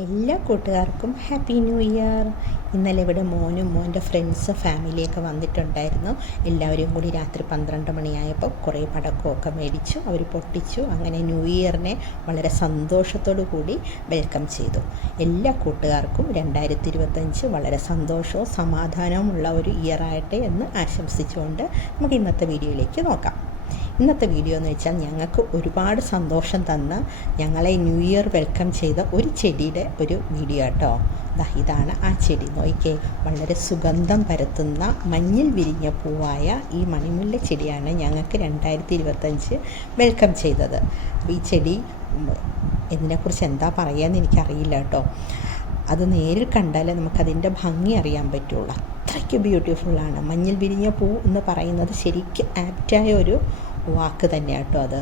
എല്ലാ കൂട്ടുകാർക്കും happy new year ഇന്നലെ ഇവിടെ മോനും മോന്റെ ഫ്രണ്ട്സും ഫാമിലിയൊക്കെ വന്നിട്ടുണ്ടായിരുന്നു. എല്ലാവരും കൂടി രാത്രി പന്ത്രണ്ട് മണിയായപ്പോൾ കുറേ പടക്കമൊക്കെ മേടിച്ചു അവർ പൊട്ടിച്ചു. അങ്ങനെ ന്യൂ ഇയറിനെ വളരെ സന്തോഷത്തോടു കൂടി വെൽക്കം ചെയ്തു. എല്ലാ കൂട്ടുകാർക്കും രണ്ടായിരത്തി ഇരുപത്തഞ്ച് വളരെ സന്തോഷവും സമാധാനവുമുള്ള ഒരു ഇയറായിട്ടെ എന്ന് ആശംസിച്ചുകൊണ്ട് നമുക്ക് ഇന്നത്തെ വീഡിയോയിലേക്ക് നോക്കാം. ഇന്നത്തെ വീഡിയോ എന്ന് വെച്ചാൽ ഞങ്ങൾക്ക് ഒരുപാട് സന്തോഷം തന്ന ഞങ്ങളെ ന്യൂ ഇയർ വെൽക്കം ചെയ്ത ഒരു ചെടിയുടെ ഒരു വീഡിയോ കേട്ടോ ഇതാണ് ആ ചെടി. നോയിക്കേ വളരെ സുഗന്ധം പരത്തുന്ന മഞ്ഞിൽ വിരിഞ്ഞ പൂവായ ഈ മണിമുല്ല ചെടിയാണ് ഞങ്ങൾക്ക് രണ്ടായിരത്തി ഇരുപത്തഞ്ച് വെൽക്കം ചെയ്തത് ഈ ചെടി ഇതിനെക്കുറിച്ച് എന്താ പറയുകയെന്ന് എനിക്കറിയില്ല കേട്ടോ. അത് നേരിൽ കണ്ടാലേ നമുക്കതിന്റെ ഭംഗി അറിയാൻ പറ്റുള്ളൂ. അത്രയ്ക്ക് ബ്യൂട്ടിഫുള്ളാണ് മഞ്ഞിൽ വിരിഞ്ഞ പൂ എന്ന് പറയുന്നത് ശരിക്കും ആപ്റ്റായ ഒരു വാക്ക് തന്നെയാണ് അത്.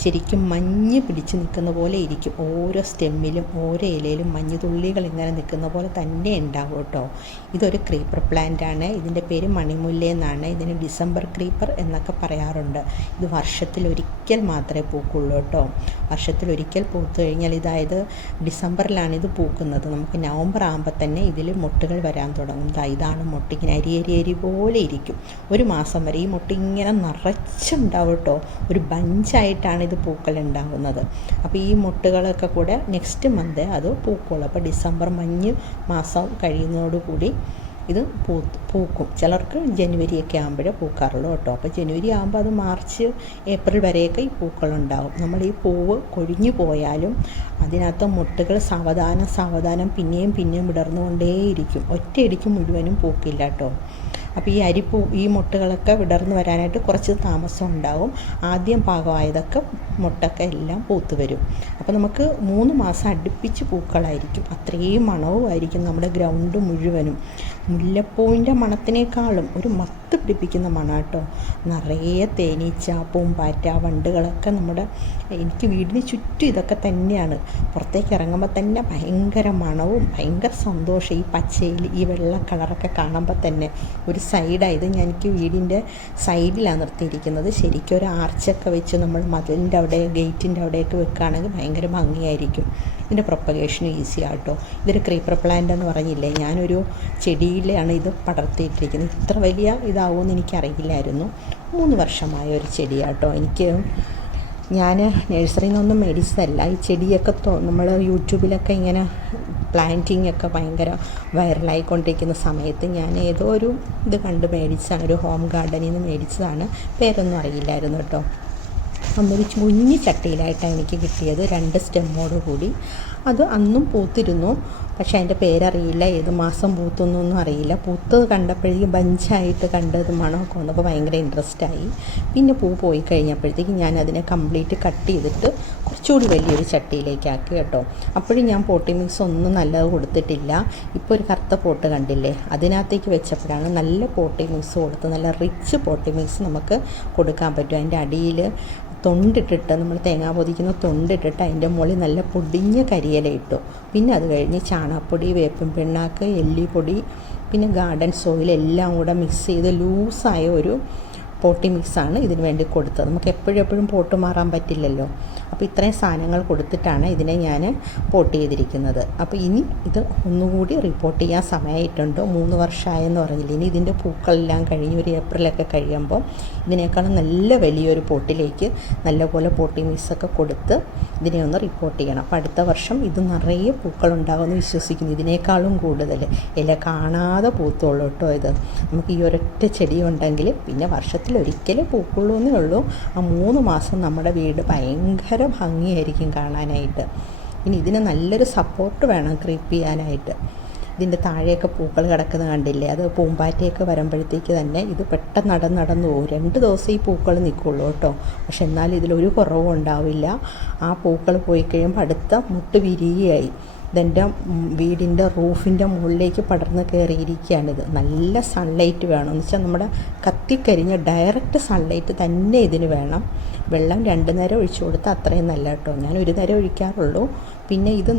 ശരിക്കും മഞ്ഞ് പിടിച്ച് നിൽക്കുന്ന പോലെ ഇരിക്കും. ഓരോ സ്റ്റെമ്മിലും ഓരോ ഇലയിലും മഞ്ഞ് തുള്ളികൾ ഇങ്ങനെ നിൽക്കുന്ന പോലെ തന്നെ ഉണ്ടാവും കേട്ടോ. ഇതൊരു ക്രീപ്പർ പ്ലാന്റ് ആണ്. ഇതിന്റെ പേര് മണിമുല്ല എന്നാണ്. ഇതിന് ഡിസംബർ ക്രീപ്പർ എന്നൊക്കെ പറയാറുണ്ട്. ഇത് വർഷത്തിൽ ഒരിക്കൽ മാത്രമേ പൂക്കുള്ളൂ കേട്ടോ. വർഷത്തിൽ ഒരിക്കൽ പൂത്തു കഴിഞ്ഞാൽ ഇതായത് ഡിസംബറിലാണ് ഇത് പൂക്കുന്നത്. നമുക്ക് നവംബർ ആകുമ്പോൾ തന്നെ ഇതിൽ മുട്ടുകൾ വരാൻ തുടങ്ങും. ഇതാണ് മുട്ട. ഇങ്ങനെ അരി അരി അരി പോലെ ഇരിക്കും. ഒരു മാസം വരെ ഈ മുട്ട ഇങ്ങനെ നിറച്ചുണ്ടാവും കേട്ടോ. ഒരു ബഞ്ചായിട്ടാണ് ഇത് പൂക്കൾ ഉണ്ടാകുന്നത്. അപ്പോൾ ഈ മുട്ടുകളൊക്കെ കൂടെ നെക്സ്റ്റ് മന്ത് അത് പൂക്കുള്ളൂ അപ്പോൾ ഡിസംബർ മഞ്ഞ് മാസം കഴിയുന്നതോടുകൂടി ഇത് പൂ പൂക്കും. ചിലർക്ക് ജനുവരിയൊക്കെ ആകുമ്പോഴേ പൂക്കാറുള്ളൂ കേട്ടോ. അപ്പോൾ ജനുവരി ആകുമ്പോൾ അത് മാർച്ച് ഏപ്രിൽ വരെയൊക്കെ ഈ പൂക്കളുണ്ടാകും നമ്മൾ ഈ പൂവ് കൊഴിഞ്ഞു പോയാലും അതിനകത്ത് മുട്ടുകൾ സാവധാനം സാവധാനം പിന്നെയും പിന്നെയും വിടർന്നുകൊണ്ടേയിരിക്കും. ഒറ്റയടിക്ക് മുഴുവനും പൂക്കില്ല കേട്ടോ. അപ്പോൾ ഈ അരിപ്പൂ ഈ മുട്ടകളൊക്കെ വിടർന്നു വരാനായിട്ട് കുറച്ച് താമസം ഉണ്ടാവും ആദ്യം പാകമായതൊക്കെ മുട്ടൊക്കെ എല്ലാം പൂത്ത് വരും. അപ്പോൾ നമുക്ക് മൂന്ന് മാസം അടുപ്പിച്ച് പൂക്കളായിരിക്കും. അത്രയും മണവുമായിരിക്കും നമ്മുടെ ഗ്രൗണ്ട് മുഴുവനും. മുല്ലപ്പൂവിന്റെ മണത്തിനേക്കാളും ഒരു മത്ത് പിടിപ്പിക്കുന്ന മണം കേട്ടോ നിറയെ തേനീച്ച പൂമ്പാറ്റ വണ്ടുകളൊക്കെ നമ്മുടെ എനിക്ക് വീടിന് ചുറ്റും ഇതൊക്കെ തന്നെയാണ്. പുറത്തേക്ക് ഇറങ്ങുമ്പോൾ തന്നെ ഭയങ്കര മണവും ഭയങ്കര സന്തോഷം. ഈ പച്ചയിൽ ഈ വെള്ള കളറൊക്കെ കാണുമ്പോൾ തന്നെ ഒരു സൈഡായത് ഞാൻ എനിക്ക് വീടിന്റെ സൈഡിലാണ് നിർത്തിയിരിക്കുന്നത്. ശരിക്കും ഒരു ആർച്ചൊക്കെ വെച്ച് നമ്മൾ മതിലിന്റെ അവിടെ ഗേറ്റിന്റെ അവിടെയൊക്കെ വെക്കുകയാണെങ്കിൽ ഭയങ്കര ഭംഗിയായിരിക്കും. ഇതിന്റെ പ്രൊപ്പഗേഷൻ ഈസി ആട്ടോ. ഇതൊരു ക്രീപ്പർ പ്ലാന്റ് എന്ന് പറഞ്ഞില്ലേ? ഞാനൊരു ചെടിയിലാണ് ഇത് പടർത്തിയിട്ടിരിക്കുന്നത്. ഇത്ര വലിയ ഇതാവുമെന്ന് എനിക്കറിയില്ലായിരുന്നു. മൂന്ന് വർഷമായ ഒരു ചെടിയാട്ടോ. എനിക്ക് ഞാൻ നഴ്സറിയിൽ നിന്നൊന്നും മേടിച്ചതല്ല. ഈ ചെടിയൊക്കെ നമ്മൾ യൂട്യൂബിലൊക്കെ ഇങ്ങനെ പ്ലാന്റിംഗ് ഒക്കെ ഭയങ്കര വൈറലായിക്കൊണ്ടിരിക്കുന്ന സമയത്ത് ഞാൻ ഏതോ ഒരു ഇത് കണ്ട് മേടിച്ചതാണ്. ഒരു ഹോം ഗാർഡനിൽ നിന്ന് മേടിച്ചതാണ്. പേരൊന്നും അറിയില്ലായിരുന്നു കേട്ടോ. അന്നൊരു ചുഞ്ഞി ചട്ടിയിലായിട്ടാണ് എനിക്ക് കിട്ടിയത് രണ്ട് സ്റ്റെമ്മോട് കൂടി. അത് അന്നും പൂത്തിരുന്നു. പക്ഷേ അതിന്റെ പേരറിയില്ല ഏത് മാസം പൂത്തുന്നൊന്നും അറിയില്ല. പൂത്തത് കണ്ടപ്പോഴേക്കും ബഞ്ചായിട്ട് കണ്ടത് മണമൊക്കെ വന്നപ്പോൾ ഭയങ്കര ഇൻട്രസ്റ്റ് ആയി. പിന്നെ പൂ പോയി കഴിഞ്ഞപ്പോഴത്തേക്കും ഞാൻ അതിനെ കംപ്ലീറ്റ് കട്ട് ചെയ്തിട്ട് കുറച്ചുകൂടി വലിയൊരു ചട്ടിയിലേക്ക് ആക്കി കേട്ടോ. അപ്പോഴും ഞാൻ പോട്ടി മിക്സ് ഒന്നും നല്ലത് കൊടുത്തിട്ടില്ല. ഇപ്പോൾ ഒരു കറുത്ത പോട്ട് കണ്ടില്ലേ? അതിനകത്തേക്ക് വെച്ചപ്പോഴാണ് നല്ല പോട്ടി മിക്സ് കൊടുത്ത് നല്ല റിച്ച് പോട്ടി മിക്സ് നമുക്ക് കൊടുക്കാൻ പറ്റും. അതിന്റെ അടിയിൽ തൊണ്ടിട്ടിട്ട് നമ്മൾ തേങ്ങാ പൊതിക്കുന്ന തൊണ്ടിട്ടിട്ട് അതിന്റെ മുകളിൽ നല്ല പൊടിഞ്ഞ കരിയില ഇട്ടു. പിന്നെ അത് കഴിഞ്ഞ് ചാണകപ്പൊടി വേപ്പിൻ പിണ്ണാക്ക് എല്ലിപ്പൊടി പിന്നെ ഗാർഡൻ സോയിൽ എല്ലാം കൂടെ മിക്സ് ചെയ്ത് ലൂസായ ഒരു പോട്ടി മിക്സാണ് ഇതിന് വേണ്ടി കൊടുത്തത്. നമുക്ക് എപ്പോഴും എപ്പോഴും പോട്ട് മാറാൻ പറ്റില്ലല്ലോ. അപ്പോൾ ഇത്രയും സാധനങ്ങൾ കൊടുത്തിട്ടാണ് ഇതിനെ ഞാൻ പോട്ട് ചെയ്തിരിക്കുന്നത്. അപ്പോൾ ഇനി ഇത് ഒന്നുകൂടി റിപ്പോർട്ട് ചെയ്യാൻ സമയമായിട്ടുണ്ട്. മൂന്ന് വർഷമായെന്ന് പറഞ്ഞില്ല. ഇനി ഇതിന്റെ പൂക്കളെല്ലാം കഴിഞ്ഞ് ഒരു ഏപ്രിലൊക്കെ കഴിയുമ്പോൾ ഇതിനേക്കാളും നല്ല വലിയൊരു പോട്ടിലേക്ക് നല്ലപോലെ പോട്ടി മിക്സൊക്കെ കൊടുത്ത് ഇതിനെ ഒന്ന് റിപ്പോർട്ട് ചെയ്യണം. അപ്പോൾ അടുത്ത വർഷം ഇത് നിറയെ പൂക്കളുണ്ടാകുമെന്ന് വിശ്വസിക്കുന്നു. ഇതിനേക്കാളും കൂടുതൽ ഇല കാണാതെ പൂത്തുള്ളൂ കേട്ടോ ഇത്. നമുക്ക് ഈ ഒരൊറ്റ ചെടി ഉണ്ടെങ്കിൽ പിന്നെ വർഷത്തിൽ ഒരിക്കലേ പൂക്കുള്ളൂ എന്നേ ഉള്ളൂ. ആ മൂന്ന് മാസം നമ്മുടെ വീട് ഭയങ്കര ഭംഗിയായിരിക്കും കാണാനായിട്ട്. ഇനി ഇതിന് നല്ലൊരു സപ്പോർട്ട് വേണം ക്രീപ്പ് ചെയ്യാനായിട്ട്. ഇതിന്റെ താഴെയൊക്കെ പൂക്കൾ കിടക്കുന്ന കണ്ടില്ലേ? അത് പൂമ്പാറ്റയൊക്കെ വരുമ്പോഴത്തേക്ക് തന്നെ ഇത് പെട്ടെന്ന് നടന്ന് നടന്നു പോകും രണ്ട് ദിവസം ഈ പൂക്കൾ നിൽക്കുള്ളൂ കേട്ടോ. പക്ഷെ എന്നാൽ ഇതിലൊരു കുറവും ഉണ്ടാവില്ല. ആ പൂക്കൾ പോയി കഴിയുമ്പോൾ അടുത്ത മുട്ട് വിരിയുകയായി. ഇതെന്റെ വീടിന്റെ റൂഫിന്റെ മുകളിലേക്ക് പടർന്ന് കയറിയിരിക്കുകയാണിത്. നല്ല സൺലൈറ്റ് വേണം. എന്ന് വെച്ചാൽ നമ്മുടെ കത്തിക്കരിഞ്ഞ ഡയറക്റ്റ് സൺലൈറ്റ് തന്നെ ഇതിന് വേണം. വെള്ളം രണ്ട് നേരം ഒഴിച്ചു കൊടുത്താൽ അത്രയും നല്ല കേട്ടോ. ഞാൻ ഒരു നേരം ഒഴിക്കാറുള്ളൂ. പിന്നെ ഇത്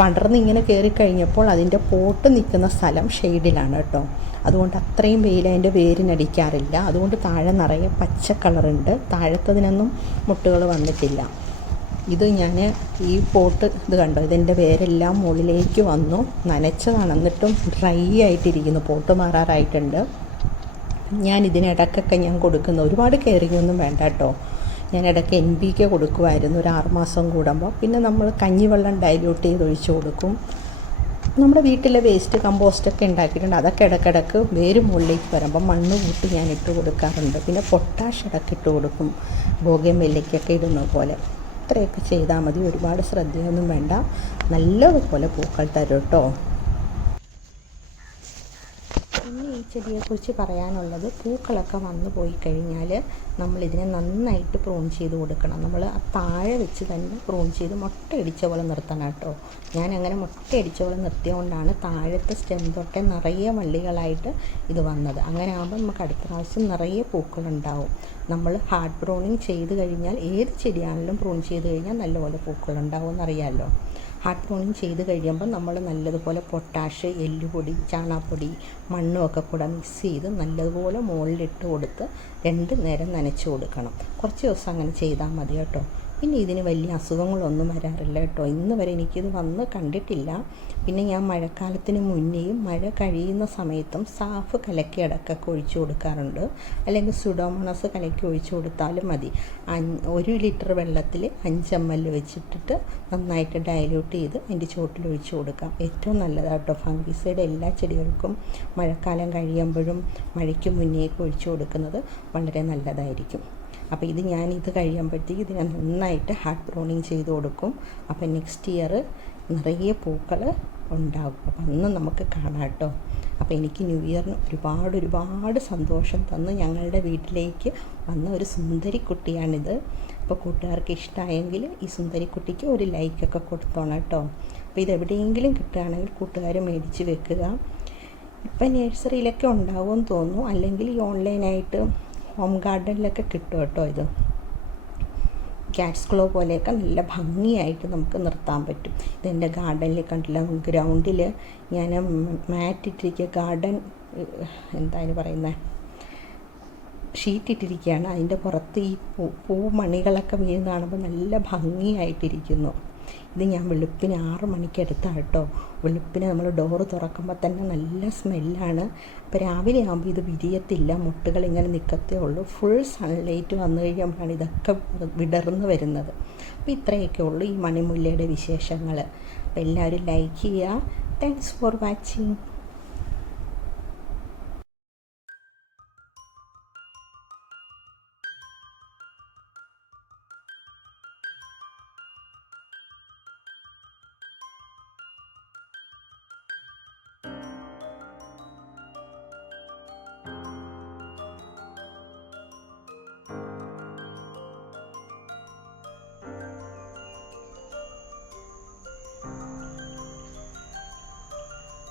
പടർന്ന് ഇങ്ങനെ കയറി കഴിഞ്ഞപ്പോൾ അതിന്റെ പോട്ട് നിൽക്കുന്ന സ്ഥലം ഷെയ്ഡിലാണ് കേട്ടോ. അതുകൊണ്ട് അത്രയും വെയിൽ അതിന്റെ വേരിനടിക്കാറില്ല. അതുകൊണ്ട് താഴെ നിറയെ പച്ച കളറുണ്ട്. താഴത്തതിനൊന്നും മുട്ടുകൾ വന്നിട്ടില്ല. ഇത് ഞാൻ ഈ പോട്ട് ഇത് കണ്ടോ? ഇതിന്റെ വേരെല്ലാം മുകളിലേക്ക് വന്നു. നനച്ചതാണ്. എന്നിട്ടും ഡ്രൈ ആയിട്ടിരിക്കുന്നു. പോട്ട് മാറാറായിട്ടുണ്ട്. ഞാൻ ഇതിനിടക്കൊക്കെ ഞാൻ കൊടുക്കുന്ന ഒരുപാട് കെയറിങ് ഒന്നും വേണ്ട കേട്ടോ. ഞാൻ ഇടയ്ക്ക് എൻ പി കെ കൊടുക്കുമായിരുന്നു ഒരു ആറുമാസം കൂടുമ്പോൾ പിന്നെ നമ്മൾ കഞ്ഞിവെള്ളം ഡൈല്യൂട്ട് ചെയ്ത് ഒഴിച്ചു കൊടുക്കും. നമ്മുടെ വീട്ടിലെ വേസ്റ്റ് കമ്പോസ്റ്റൊക്കെ ഉണ്ടാക്കിയിട്ടുണ്ട്. അതൊക്കെ ഇടയ്ക്കിടയ്ക്ക് വേര് മുകളിലേക്ക് വരുമ്പോൾ മണ്ണ് കൂട്ടി ഞാൻ ഇട്ട് കൊടുക്കാറുണ്ട്. പിന്നെ പൊട്ടാഷ് ഇടയ്ക്ക് ഇട്ട് കൊടുക്കും. ബോഗ്യം വെല്ലയ്ക്കൊക്കെ ഇടുന്ന പോലെ. ഇത്രയൊക്കെ ചെയ്താൽ മതി. ഒരുപാട് ശ്രദ്ധയൊന്നും വേണ്ട. നല്ലതുപോലെ പൂക്കൾ തരും കേട്ടോ പിന്നെ ഈ ചെടിയെക്കുറിച്ച് പറയാനുള്ളത് പൂക്കളൊക്കെ വന്നു പോയി കഴിഞ്ഞാൽ നമ്മൾ ഇതിനെ നന്നായിട്ട് പ്രൂൺ ചെയ്ത് കൊടുക്കണം. നമ്മൾ ആ താഴെ വെച്ച് തന്നെ പ്രൂൺ ചെയ്ത് മുട്ടയടിച്ച പോലെ നിർത്തണം കേട്ടോ ഞാൻ അങ്ങനെ മുട്ടയടിച്ച പോലെ നിർത്തിയതുകൊണ്ടാണ് താഴത്തെ സ്റ്റെം തൊട്ടേ നിറയെ വള്ളികളായിട്ട് ഇത് വന്നത്. അങ്ങനെ ആകുമ്പോൾ നമുക്ക് അടുത്ത പ്രാവശ്യം നിറയെ പൂക്കളുണ്ടാവും. നമ്മൾ ഹാർഡ് പ്രൂണിങ് ചെയ്ത് കഴിഞ്ഞാൽ ഏത് ചെടിയാണെങ്കിലും പ്രൂൺ ചെയ്ത് കഴിഞ്ഞാൽ നല്ലപോലെ പൂക്കളുണ്ടാവും എന്നറിയാമല്ലോ ഹാർഡ് പ്രൂണിങ് ചെയ്ത് കഴിയുമ്പോൾ നമ്മൾ നല്ലതുപോലെ പൊട്ടാഷ് എല്ലുപൊടി ചാണാപ്പൊടി മണ്ണും ഒക്കെ കൂടെ മിക്സ് ചെയ്ത് നല്ലതുപോലെ മുകളിലിട്ട് കൊടുത്ത് രണ്ട് നേരം നനച്ച് കൊടുക്കണം. കുറച്ച് ദിവസം അങ്ങനെ ചെയ്താൽ മതി കേട്ടോ. പിന്നെ ഇതിന് വലിയ അസുഖങ്ങളൊന്നും വരാറില്ല കേട്ടോ. ഇന്ന് വരെ എനിക്കിത് വന്ന് കണ്ടിട്ടില്ല. പിന്നെ ഞാൻ മഴക്കാലത്തിന് മുന്നേയും മഴ കഴിയുന്ന സമയത്തും സാഫ് കലക്കി അടക്കൊക്കെ ഒഴിച്ചു കൊടുക്കാറുണ്ട്. അല്ലെങ്കിൽ സുഡോമോണസ് കലക്കി ഒഴിച്ചു കൊടുത്താലും മതി. ഒരു ലിറ്റർ വെള്ളത്തിൽ അഞ്ച് എം എൽ വെച്ചിട്ടിട്ട് നന്നായിട്ട് ഡയലൂട്ട് ചെയ്ത് അതിന്റെ ചുവട്ടിൽ ഒഴിച്ചു കൊടുക്കാം. ഏറ്റവും നല്ലതാണ് കേട്ടോ. ഫംഗിസൈഡ് എല്ലാ ചെടികൾക്കും മഴക്കാലം കഴിയുമ്പോഴും മഴയ്ക്ക് മുന്നേക്ക് ഒഴിച്ചു കൊടുക്കുന്നത് വളരെ നല്ലതായിരിക്കും. അപ്പോൾ ഇത് ഞാൻ ഇത് കഴിയുമ്പോഴത്തേക്ക് ഞാൻ നന്നായിട്ട് ഹാർഡ് ബ്രൗണിങ് ചെയ്ത് കൊടുക്കും. അപ്പോൾ നെക്സ്റ്റ് ഇയർ നിറയെ പൂക്കൾ ഉണ്ടാകും. അപ്പം അന്ന് നമുക്ക് കാണാം കേട്ടോ. അപ്പോൾ എനിക്ക് ന്യൂ ഇയറിന് ഒരുപാട് ഒരുപാട് സന്തോഷം തന്ന് ഞങ്ങളുടെ വീട്ടിലേക്ക് വന്ന ഒരു സുന്ദരി കുട്ടിയാണിത്. അപ്പോൾ കൂട്ടുകാർക്ക് ഇഷ്ടമായെങ്കിൽ ഈ സുന്ദരി സുന്ദരിക്കുട്ടിക്ക് ഒരു ലൈക്കൊക്കെ കൊടുത്തോണം കേട്ടോ. അപ്പോൾ ഇത് എവിടെയെങ്കിലും കിട്ടുകയാണെങ്കിൽ കൂട്ടുകാർ മേടിച്ച് വെക്കുക. ഇപ്പം നേഴ്സറിയിലൊക്കെ ഉണ്ടാവുമെന്ന് തോന്നുന്നു. അല്ലെങ്കിൽ ഈ ഓൺലൈനായിട്ട് ഹോം ഗാർഡനിലൊക്കെ കിട്ടും കേട്ടോ ഇത്. ക്യാറ്റ്സ് ക്ലോ പോലെയൊക്കെ നല്ല ഭംഗിയായിട്ട് നമുക്ക് നിർത്താൻ പറ്റും. ഇതെന്റെ ഗാർഡനിൽ കണ്ടില്ല ഗ്രൗണ്ടിൽ ഞാൻ മാറ്റിട്ടിരിക്കുക ഗാർഡൻ എന്താ പറയുന്നത് ഷീറ്റിട്ടിരിക്കുകയാണ് അതിന്റെ പുറത്ത് ഈ പൂ പൂമണികളൊക്കെ വീണ് കാണുമ്പോൾ നല്ല ഭംഗിയായിട്ടിരിക്കുന്നു. ഇത് ഞാൻ വെളുപ്പിന് ആറ് മണിക്ക് എടുത്താണ് കേട്ടോ. വെളുപ്പിന് നമ്മൾ ഡോറ് തുറക്കുമ്പോൾ തന്നെ നല്ല സ്മെല്ലാണ് അപ്പോൾ രാവിലെ ആകുമ്പോൾ ഇത് വിരിയത്തില്ല. മുട്ടുകൾ ഇങ്ങനെ നിൽക്കത്തേ ഉള്ളൂ. ഫുൾ സൺലൈറ്റ് വന്നു കഴിയുമ്പോഴാണ് ഇതൊക്കെ വിടർന്ന് വരുന്നത്. അപ്പോൾ ഇത്രയൊക്കെ ഉള്ളൂ ഈ മണിമുല്ലയുടെ വിശേഷങ്ങൾ അപ്പോൾ എല്ലാവരും ലൈക്ക് ചെയ്യുക. Thanks for watching